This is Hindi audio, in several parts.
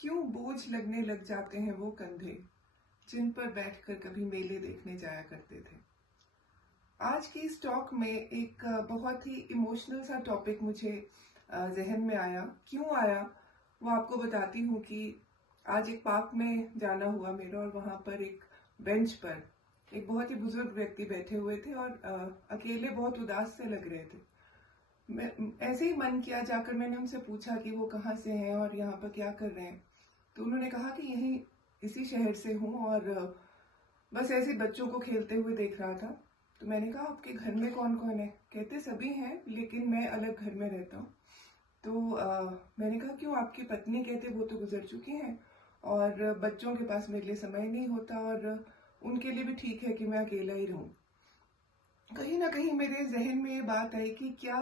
क्यों बोझ लगने लग जाते हैं वो कंधे जिन पर बैठकर कभी मेले देखने जाया करते थे। आज की इस टॉक में एक बहुत ही इमोशनल सा टॉपिक मुझे जहन में आया। क्यों आया वो आपको बताती हूँ कि आज एक पार्क में जाना हुआ मेरा, और वहां पर एक बेंच पर एक बहुत ही बुजुर्ग व्यक्ति बैठे हुए थे और अकेले बहुत उदास से लग रहे थे। ऐसे ही मन किया, जाकर मैंने उनसे पूछा कि वो कहाँ से हैं और यहाँ पर क्या कर रहे हैं। तो उन्होंने कहा कि यहीं इसी शहर से हूँ और बस ऐसे बच्चों को खेलते हुए देख रहा था। तो मैंने कहा आपके घर में कौन कौन है? कहते सभी हैं लेकिन मैं अलग घर में रहता हूँ। तो मैंने कहा क्यों, आपकी पत्नी? कहते वो तो गुजर चुकी हैं और बच्चों के पास मेरे लिए समय नहीं होता और उनके लिए भी ठीक है कि मैं अकेला ही रहूं। कहीं ना कहीं मेरे जहन में ये बात आई कि क्या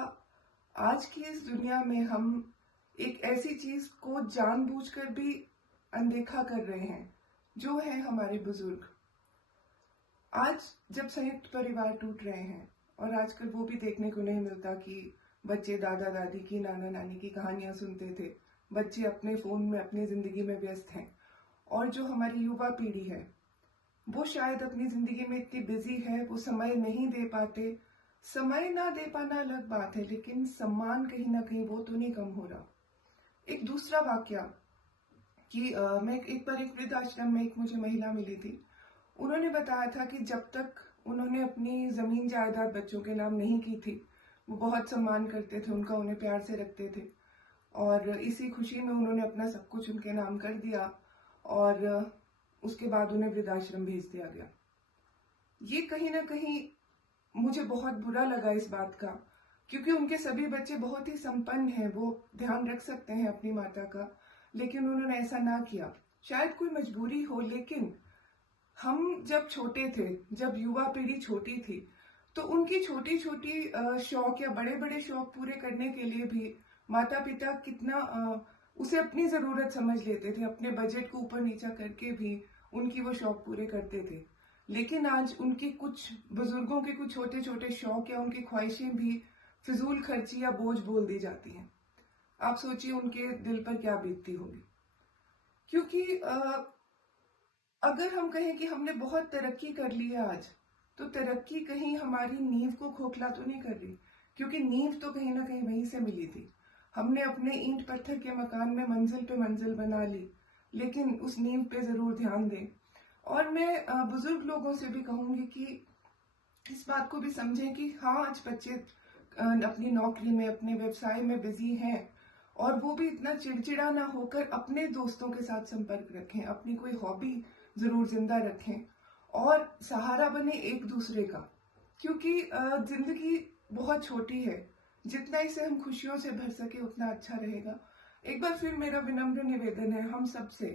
आज की इस दुनिया में हम एक ऐसी चीज को जानबूझकर भी अनदेखा कर रहे हैं जो है हमारे बुजुर्ग। आज जब संयुक्त परिवार टूट रहे हैं और आजकल वो भी देखने को नहीं मिलता कि बच्चे दादा दादी की, नाना नानी की कहानियां सुनते थे, बच्चे अपने फोन में अपनी जिंदगी में व्यस्त हैं। और जो हमारी युवा पीढ़ी है वो शायद अपनी जिंदगी में इतनी बिजी है, वो समय नहीं दे पाते। समय ना दे पाना अलग बात है, लेकिन सम्मान कहीं ना कहीं वो तो नहीं कम हो रहा। एक दूसरा वाक्य कि मैं एक बार एक वृद्धाश्रम में एक मुझे महिला मिली थी। उन्होंने बताया था कि जब तक उन्होंने अपनी जमीन जायदाद बच्चों के नाम नहीं की थी, वो बहुत सम्मान करते थे उनका, उन्हें प्यार से रखते थे और इसी खुशी में उन्होंने अपना सब कुछ उनके नाम कर दिया और उसके बाद उन्हें वृद्धाश्रम भेज दिया गया। ये कहीं ना कहीं मुझे बहुत बुरा लगा इस बात का, क्योंकि उनके सभी बच्चे बहुत ही संपन्न हैं, वो ध्यान रख सकते हैं अपनी माता का, लेकिन उन्होंने ऐसा ना किया। शायद कोई मजबूरी हो, लेकिन हम जब छोटे थे, जब युवा पीढ़ी छोटी थी, तो उनकी छोटी छोटी शौक या बड़े बड़े शौक पूरे करने के लिए भी माता पिता कितना उसे अपनी जरूरत समझ लेते थे, अपने बजट को ऊपर नीचा करके भी उनकी वो शौक पूरे करते थे। लेकिन आज उनके कुछ बुजुर्गों के कुछ छोटे छोटे शौक या उनकी ख्वाहिशें भी फिजूल खर्ची या बोझ बोल दी जाती हैं। आप सोचिए उनके दिल पर क्या बीतती होगी। क्योंकि अगर हम कहें कि हमने बहुत तरक्की कर ली है आज, तो तरक्की कहीं हमारी नींव को खोखला तो नहीं कर रही, क्योंकि नींव तो कहीं ना कहीं वहीं से मिली थी। हमने अपने ईंट पत्थर के मकान में मंजिल पे मंजिल बना ली, लेकिन उस नींव पे जरूर ध्यान दें। और मैं बुजुर्ग लोगों से भी कहूंगी कि इस बात को भी समझें कि हाँ, आज बच्चे अपनी नौकरी में, अपने व्यवसाय में बिजी हैं, और वो भी इतना चिड़चिड़ा ना होकर अपने दोस्तों के साथ संपर्क रखें, अपनी कोई हॉबी जरूर जिंदा रखें और सहारा बने एक दूसरे का। क्योंकि जिंदगी बहुत छोटी है, जितना इसे हम खुशियों से भर सके उतना अच्छा रहेगा। एक बार फिर मेरा विनम्र निवेदन है हम सब से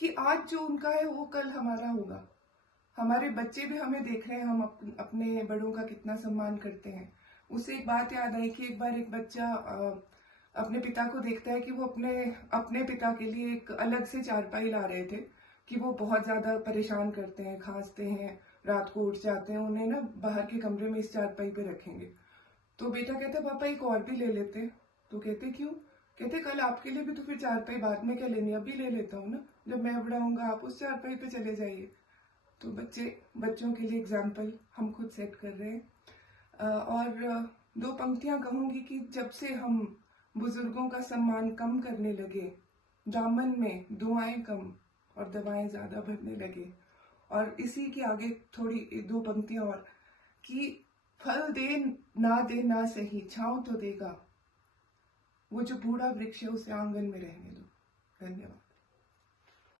कि आज जो उनका है वो कल हमारा होगा। हमारे बच्चे भी हमें देख रहे हैं, हम अपने बड़ों का कितना सम्मान करते हैं। उससे एक बात याद आई कि एक बार एक बच्चा अपने पिता को देखता है कि वो अपने अपने पिता के लिए एक अलग से चारपाई ला रहे थे, कि वो बहुत ज्यादा परेशान करते हैं, खांसते हैं, रात को उठ जाते हैं, उन्हें ना बाहर के कमरे में इस चारपाई पे रखेंगे। तो बेटा कहता पापा एक और भी ले लेते। तो कहते क्यों? कहते कल आपके लिए भी तो फिर चारपाई बाद में क्या लेनी, अभी ले लेता हूँ ना, जब मैं बड़ा हूंगा आप उस चारपाई पे चले जाइए। तो बच्चों के लिए एग्जाम्पल हम खुद सेट कर रहे हैं। और दो पंक्तियां कहूंगी कि जब से हम बुजुर्गों का सम्मान कम करने लगे, दामन में दुआएं कम और दवाएं ज्यादा भरने लगे। और इसी के आगे थोड़ी दो पंक्तियां और, कि फल दे ना सही छांव तो देगा, वो जो बूढ़ा वृक्ष है उसे आंगन में रहने दो। धन्यवाद।